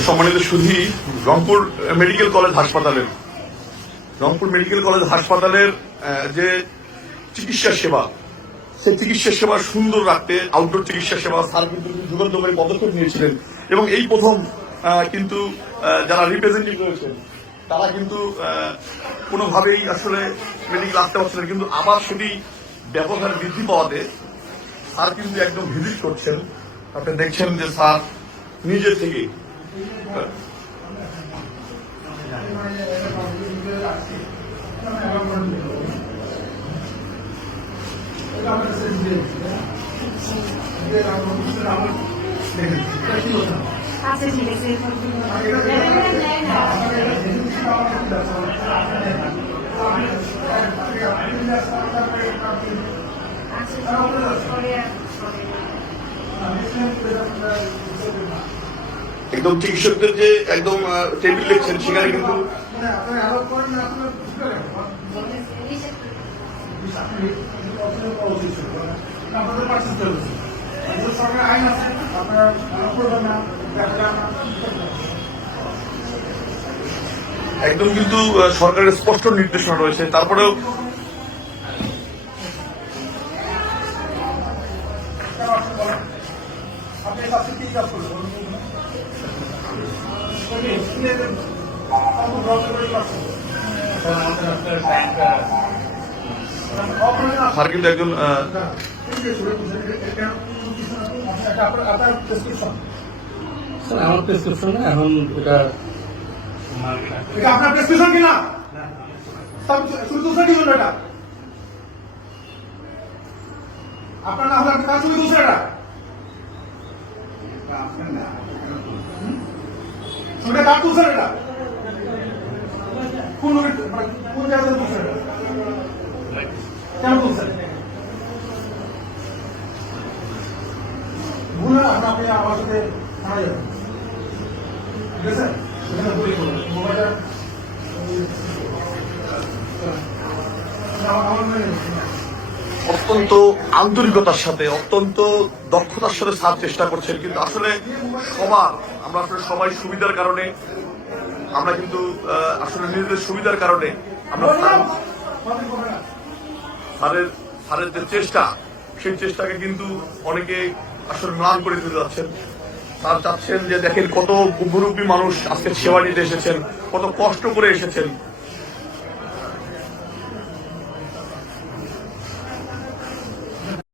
সম্মানিত সুধী, Rangpur medical college হাসপাতালের, Rangpur medical college হাসপাতালের যে চিকিৎসা সেবা, সেই চিকিৎসা সেবা সুন্দর রাখতে আউটডোর চিকিৎসা সেবা, স্যার কিন্তু যুগান্তকারী পদক্ষেপ নিয়েছিলেন। এবং এই প্রথম কিন্তু যারা রিপ্রেজেন্টেটিভ রয়েছেন, তারা কিন্তু কোনোভাবেই আসলে মেডিকেল আসতে পারছিলেন কিন্তু আবার সেটি ব্যবহার বৃদ্ধি পাওয়াতে, স্যার কিন্তু একদম ভিজিট করছেন। আপনি দেখছেন যে স্যার নিজে থেকে আচ্ছা ঠিক আছে একদম চিকিৎসকদের যে একদম টেবিল লিখছেন সেখানে কিন্তু একদম কিন্তু সরকারের স্পষ্ট নির্দেশনা রয়েছে। তারপরেও আপনি কাছে কি কাজ করবেন স্যার কিন্তু একজন আমার প্রেসক্রিপশনে এখন এটা আপনার প্রেসক্রিপশন কিনা? শুরু তুলছে কি জন্য এটা? আপনার না হলে আপনি কাজ শুরু তুলছে এটা শুনে কাজ তুলছেন এটা? কোন মানে কোন জায়গায় তুলছেন কেন তুলছেন ভুল না আপনি আমার সাথে থানায় যাবেন। ঠিক আছে? সেখানে বলি করবেন মোবাইলটা আমার আমার অত্যন্ত আন্তরিকতার সাথে, অত্যন্ত দক্ষতার সাথে স্যার চেষ্টা করছেন, কিন্তু আসলে সবার, আমরা আসলে সবাই সুবিধার কারণে, আমরা কিন্তু আসলে নিজেদের সুবিধার কারণে আমরা স্যারের স্যারের যে চেষ্টা, সেই চেষ্টাকে কিন্তু অনেকে আসলে ম্লান করে দিতে যাচ্ছেন। স্যার চাচ্ছেন যে দেখেন কত মুরব্বী মানুষ আজকে সেবা নিতে এসেছেন, কত কষ্ট করে এসেছেন।